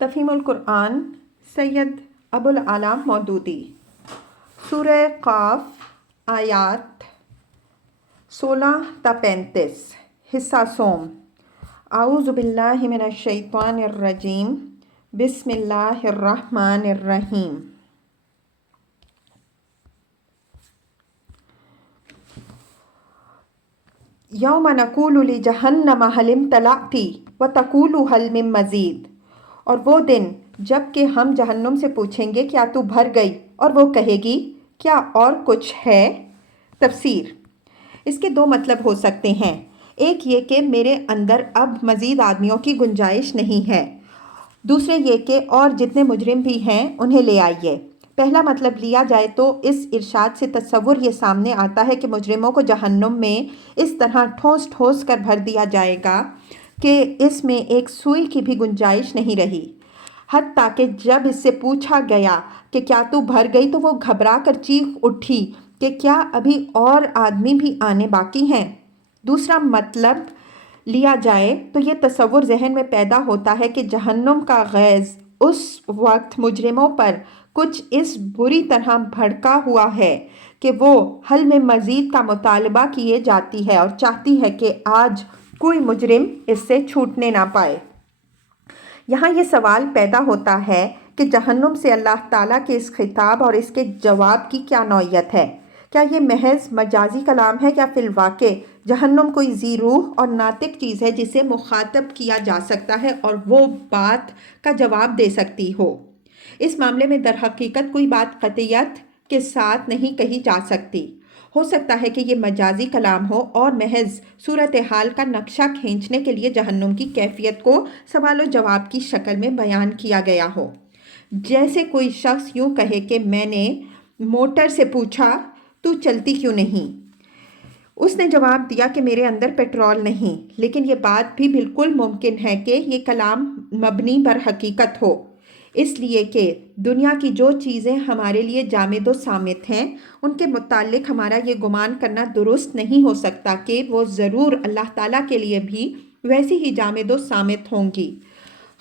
تفہیم القرآن سید ابو العلا مودودی۔ سورہ قاف آیات 16 تا 35 حصہ سوم۔ اعوذ باللہ من الشیطان الرجیم، بسم اللہ الرحمن الرحیم۔ یوم نقول لجہنم هل امتلأت وتقول هل من مزید، اور وہ دن جب کہ ہم جہنم سے پوچھیں گے کیا تو بھر گئی، اور وہ کہے گی کیا اور کچھ ہے۔ تفسیر۔ اس کے دو مطلب ہو سکتے ہیں، ایک یہ کہ میرے اندر اب مزید آدمیوں کی گنجائش نہیں ہے، دوسرے یہ کہ اور جتنے مجرم بھی ہیں انہیں لے آئیے۔ پہلا مطلب لیا جائے تو اس ارشاد سے تصور یہ سامنے آتا ہے کہ مجرموں کو جہنم میں اس طرح ٹھوس ٹھوس کر بھر دیا جائے گا کہ اس میں ایک سوئی کی بھی گنجائش نہیں رہی، حتیٰ کہ جب اس سے پوچھا گیا کہ کیا تو بھر گئی تو وہ گھبرا کر چیخ اٹھی کہ کیا ابھی اور آدمی بھی آنے باقی ہیں۔ دوسرا مطلب لیا جائے تو یہ تصور ذہن میں پیدا ہوتا ہے کہ جہنم کا غیظ اس وقت مجرموں پر کچھ اس بری طرح بھڑکا ہوا ہے کہ وہ حل میں مزید کا مطالبہ کیے جاتی ہے اور چاہتی ہے کہ آج کوئی مجرم اس سے چھوٹنے نہ پائے۔ یہاں یہ سوال پیدا ہوتا ہے کہ جہنم سے اللہ تعالیٰ کے اس خطاب اور اس کے جواب کی کیا نوعیت ہے؟ کیا یہ محض مجازی کلام ہے یا فی الواقع جہنم کوئی ذی روح اور ناطق چیز ہے جسے مخاطب کیا جا سکتا ہے اور وہ بات کا جواب دے سکتی ہو؟ اس معاملے میں در حقیقت کوئی بات قطعیت کے ساتھ نہیں کہی جا سکتی۔ ہو سکتا ہے کہ یہ مجازی کلام ہو اور محض صورتحال کا نقشہ کھینچنے کے لیے جہنم کی کیفیت کو سوال و جواب کی شکل میں بیان کیا گیا ہو۔ جیسے کوئی شخص یوں کہے کہ میں نے موٹر سے پوچھا تو چلتی کیوں نہیں؟ اس نے جواب دیا کہ میرے اندر پیٹرول نہیں، لیکن یہ بات بھی بالکل ممکن ہے کہ یہ کلام مبنی بر حقیقت ہو، اس لیے کہ دنیا کی جو چیزیں ہمارے لیے جامد و صامت ہیں ان کے متعلق ہمارا یہ گمان کرنا درست نہیں ہو سکتا کہ وہ ضرور اللہ تعالیٰ کے لیے بھی ویسی ہی جامد و صامت ہوں گی۔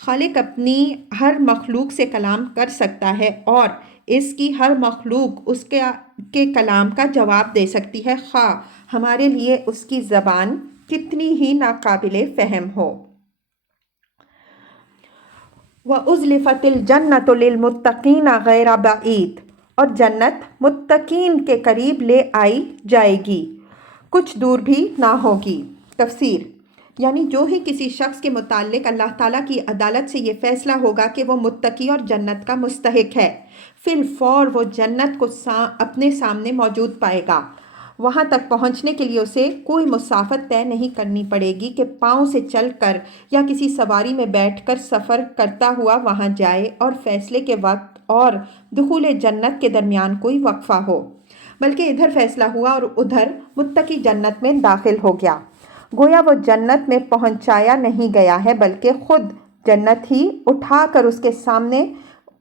خالق اپنی ہر مخلوق سے کلام کر سکتا ہے اور اس کی ہر مخلوق اس کے کلام کا جواب دے سکتی ہے، خواہ ہمارے لیے اس کی زبان کتنی ہی ناقابل فہم ہو۔ وَأُزْلِفَتِ الْجَنَّةُ لِلْمُتَّقِينَ غَيْرَ بَعِيدٍ، اور جنت متقین کے قریب لے آئی جائے گی، کچھ دور بھی نہ ہوگی۔ تفسیر۔ یعنی جو ہی کسی شخص کے متعلق اللہ تعالیٰ کی عدالت سے یہ فیصلہ ہوگا کہ وہ متقی اور جنت کا مستحق ہے، فی الفور وہ جنت کو اپنے سامنے موجود پائے گا۔ وہاں تک پہنچنے کے لیے اسے کوئی مسافت طے نہیں کرنی پڑے گی کہ پاؤں سے چل کر یا کسی سواری میں بیٹھ کر سفر کرتا ہوا وہاں جائے اور فیصلے کے وقت اور دخول جنت کے درمیان کوئی وقفہ ہو، بلکہ ادھر فیصلہ ہوا اور ادھر متقی جنت میں داخل ہو گیا۔ گویا وہ جنت میں پہنچایا نہیں گیا ہے بلکہ خود جنت ہی اٹھا کر اس کے سامنے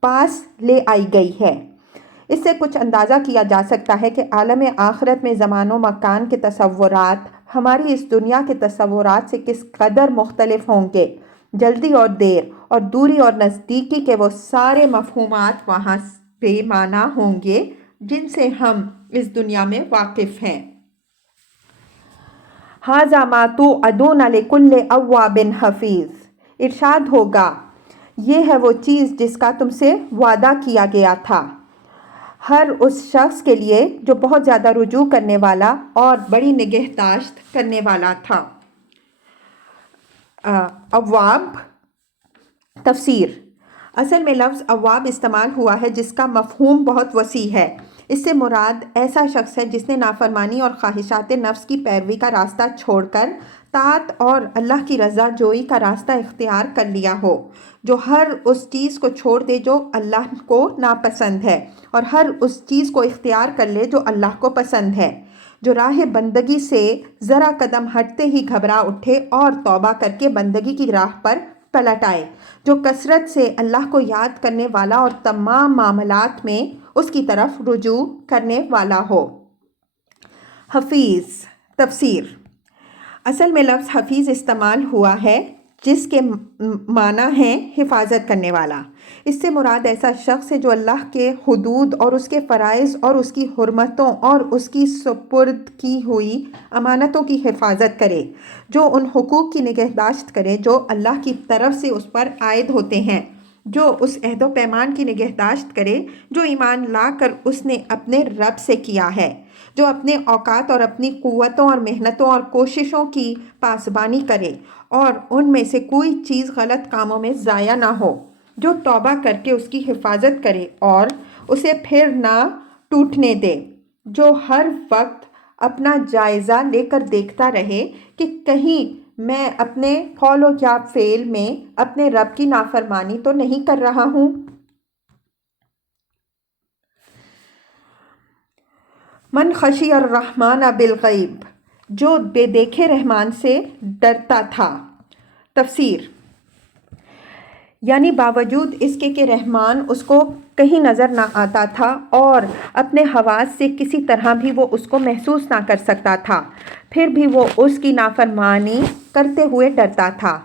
پاس لے آئی گئی ہے۔ اس سے کچھ اندازہ کیا جا سکتا ہے کہ عالم آخرت میں زمان و مکان کے تصورات ہماری اس دنیا کے تصورات سے کس قدر مختلف ہوں گے۔ جلدی اور دیر اور دوری اور نزدیکی کے وہ سارے مفہومات وہاں پہ مانا ہوں گے جن سے ہم اس دنیا میں واقف ہیں۔ ھذا ما توعدون لکل اواب حفیظ، ارشاد ہوگا یہ ہے وہ چیز جس کا تم سے وعدہ کیا گیا تھا ہر اس شخص کے لیے جو بہت زیادہ رجوع کرنے والا اور بڑی نگہداشت کرنے والا تھا۔ اواب۔ تفسیر۔ اصل میں لفظ اواب استعمال ہوا ہے جس کا مفہوم بہت وسیع ہے۔ اس سے مراد ایسا شخص ہے جس نے نافرمانی اور خواہشات نفس کی پیروی کا راستہ چھوڑ کر طاعت اور اللہ کی رضا جوئی کا راستہ اختیار کر لیا ہو، جو ہر اس چیز کو چھوڑ دے جو اللہ کو ناپسند ہے اور ہر اس چیز کو اختیار کر لے جو اللہ کو پسند ہے، جو راہ بندگی سے ذرا قدم ہٹتے ہی گھبرا اٹھے اور توبہ کر کے بندگی کی راہ پر پلٹ آئے، جو کثرت سے اللہ کو یاد کرنے والا اور تمام معاملات میں اس کی طرف رجوع کرنے والا ہو۔ حفیظ۔ تفسیر۔ اصل میں لفظ حفیظ استعمال ہوا ہے جس کے معنی ہیں حفاظت کرنے والا۔ اس سے مراد ایسا شخص ہے جو اللہ کے حدود اور اس کے فرائض اور اس کی حرمتوں اور اس کی سپرد کی ہوئی امانتوں کی حفاظت کرے، جو ان حقوق کی نگہداشت کرے جو اللہ کی طرف سے اس پر عائد ہوتے ہیں، جو اس عہد و پیمان کی نگہداشت کرے جو ایمان لا کر اس نے اپنے رب سے کیا ہے، جو اپنے اوقات اور اپنی قوتوں اور محنتوں اور کوششوں کی پاسبانی کرے اور ان میں سے کوئی چیز غلط کاموں میں ضائع نہ ہو، جو توبہ کر کے اس کی حفاظت کرے اور اسے پھر نہ ٹوٹنے دے، جو ہر وقت اپنا جائزہ لے کر دیکھتا رہے کہ کہیں میں اپنے قول یا فعل میں اپنے رب کی نافرمانی تو نہیں کر رہا ہوں۔ من خشی الرحمن بالغیب، جو بے دیکھے رحمان سے ڈرتا تھا۔ تفسیر: یعنی باوجود اس کے کہ رحمان اس کو کہیں نظر نہ آتا تھا اور اپنے حواس سے کسی طرح بھی وہ اس کو محسوس نہ کر سکتا تھا، پھر بھی وہ اس کی نافرمانی کرتے ہوئے ڈرتا تھا۔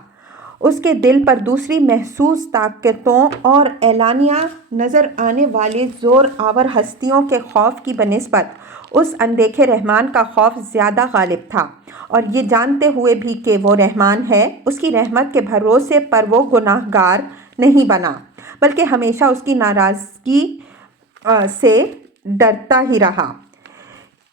اس کے دل پر دوسری محسوس طاقتوں اور اعلانیہ نظر آنے والی زور آور ہستیوں کے خوف کی بنسبت اس اندیکھے رحمان کا خوف زیادہ غالب تھا، اور یہ جانتے ہوئے بھی کہ وہ رحمان ہے، اس کی رحمت کے بھروسے پر وہ گناہ گار نہیں بنا، بلکہ ہمیشہ اس کی ناراضگی سے ڈرتا ہی رہا۔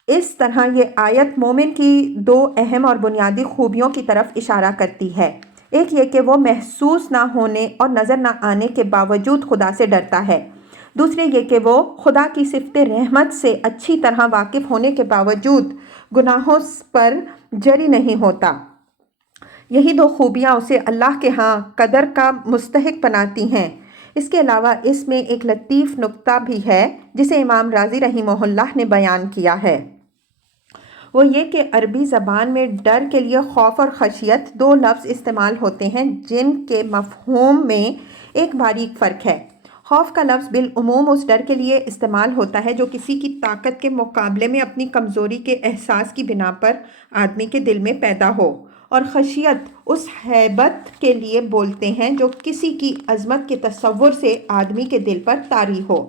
اس طرح یہ آیت مومن کی دو اہم اور بنیادی خوبیوں کی طرف اشارہ کرتی ہے۔ ایک یہ کہ وہ محسوس نہ ہونے اور نظر نہ آنے کے باوجود خدا سے ڈرتا ہے، دوسرے یہ کہ وہ خدا کی صفت رحمت سے اچھی طرح واقف ہونے کے باوجود گناہوں پر جری نہیں ہوتا۔ یہی دو خوبیاں اسے اللہ کے ہاں قدر کا مستحق بناتی ہیں۔ اس کے علاوہ اس میں ایک لطیف نکتہ بھی ہے جسے امام رازی رحمہ اللہ نے بیان کیا ہے، وہ یہ کہ عربی زبان میں ڈر کے لیے خوف اور خشیت دو لفظ استعمال ہوتے ہیں جن کے مفہوم میں ایک باریک فرق ہے۔ خوف کا لفظ بالعموم اس ڈر کے لیے استعمال ہوتا ہے جو کسی کی طاقت کے مقابلے میں اپنی کمزوری کے احساس کی بنا پر آدمی کے دل میں پیدا ہو، اور خشیت اس ہیبت کے لیے بولتے ہیں جو کسی کی عظمت کے تصور سے آدمی کے دل پر طاری ہو۔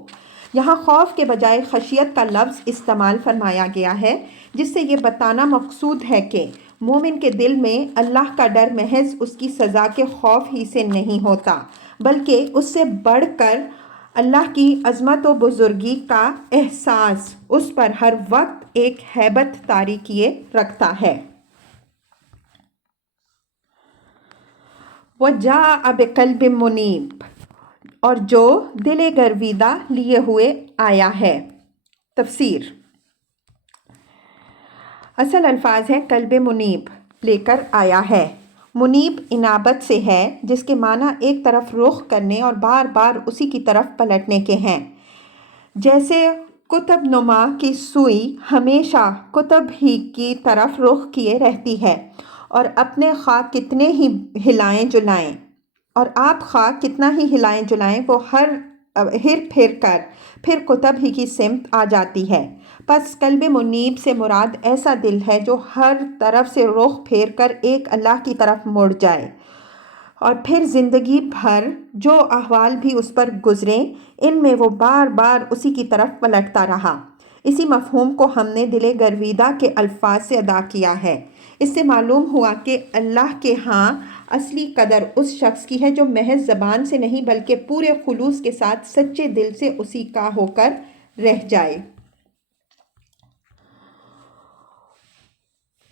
یہاں خوف کے بجائے خشیت کا لفظ استعمال فرمایا گیا ہے، جس سے یہ بتانا مقصود ہے کہ مومن کے دل میں اللہ کا ڈر محض اس کی سزا کے خوف ہی سے نہیں ہوتا، بلکہ اس سے بڑھ کر اللہ کی عظمت و بزرگی کا احساس اس پر ہر وقت ایک ہیبت طاری کیے رکھتا ہے۔ وَجَاءَ بِقَلْبٍ مُنِیبٍ، اور جو دل گرویدہ لیے ہوئے آیا ہے۔ تفسیر: اصل الفاظ ہے قلب منیب، لے کر آیا ہے۔ منیب انابت سے ہے جس کے معنی ایک طرف رخ کرنے اور بار بار اسی کی طرف پلٹنے کے ہیں، جیسے قطب نما کی سوئی ہمیشہ قطب ہی کی طرف رخ کیے رہتی ہے، اور اپنے خواہ کتنے ہی ہلائیں جلائیں، اور آپ خواہ کتنا ہی ہلائیں جلائیں وہ ہر پھر کر پھر قطب ہی کی سمت آ جاتی ہے۔ پس قلب منیب سے مراد ایسا دل ہے جو ہر طرف سے رخ پھیر کر ایک اللہ کی طرف مڑ جائے، اور پھر زندگی بھر جو احوال بھی اس پر گزریں ان میں وہ بار بار اسی کی طرف پلٹتا رہا۔ اسی مفہوم کو ہم نے دل گرویدہ کے الفاظ سے ادا کیا ہے۔ اس سے معلوم ہوا کہ اللہ کے ہاں اصلی قدر اس شخص کی ہے جو محض زبان سے نہیں بلکہ پورے خلوص کے ساتھ سچے دل سے اسی کا ہو کر رہ جائے۔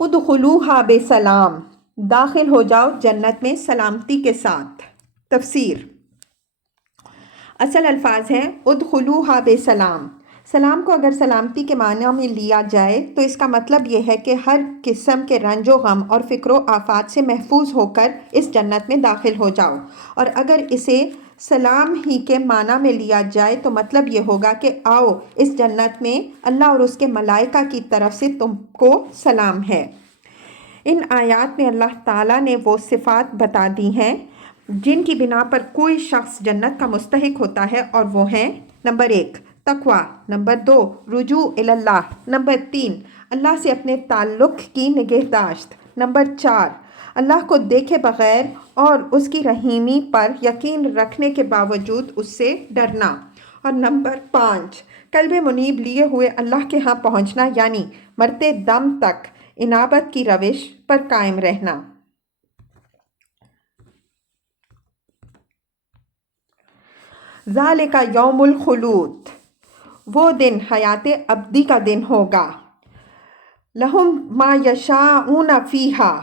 ادخلوہا بسلام، داخل ہو جاؤ جنت میں سلامتی کے ساتھ۔ تفسیر: اصل الفاظ ہیں ادخلوہا بسلام۔ سلام کو اگر سلامتی کے معنی میں لیا جائے تو اس کا مطلب یہ ہے کہ ہر قسم کے رنج و غم اور فکر و آفات سے محفوظ ہو کر اس جنت میں داخل ہو جاؤ، اور اگر اسے سلام ہی کے معنی میں لیا جائے تو مطلب یہ ہوگا کہ آؤ اس جنت میں اللہ اور اس کے ملائکہ کی طرف سے تم کو سلام ہے۔ ان آیات میں اللہ تعالیٰ نے وہ صفات بتا دی ہیں جن کی بنا پر کوئی شخص جنت کا مستحق ہوتا ہے، اور وہ ہیں: نمبر 1 تقویٰ، نمبر 2 رجوع اللہ، نمبر 3 اللہ سے اپنے تعلق کی نگہداشت، نمبر 4 اللہ کو دیکھے بغیر اور اس کی رحیمی پر یقین رکھنے کے باوجود اس سے ڈرنا۔ اور نمبر 5، قلب منیب لیے ہوئے اللہ کے ہاں پہنچنا، یعنی مرتے دم تک انابت کی روش پر قائم رہنا۔ ذالک یوم الخلود، وہ دن حیات ابدی کا دن ہوگا۔ لہم ما یشاءون فیہا،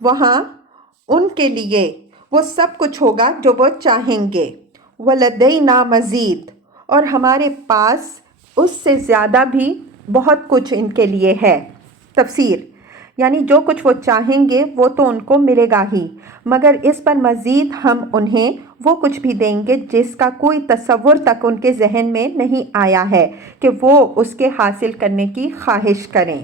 وہاں ان کے لیے وہ سب کچھ ہوگا جو وہ چاہیں گے۔ وَلَدَيْنَا مزید، اور ہمارے پاس اس سے زیادہ بھی بہت کچھ ان کے لیے ہے۔ تفسیر، یعنی جو کچھ وہ چاہیں گے وہ تو ان کو ملے گا ہی، مگر اس پر مزید ہم انہیں وہ کچھ بھی دیں گے جس کا کوئی تصور تک ان کے ذہن میں نہیں آیا ہے کہ وہ اس کے حاصل کرنے کی خواہش کریں۔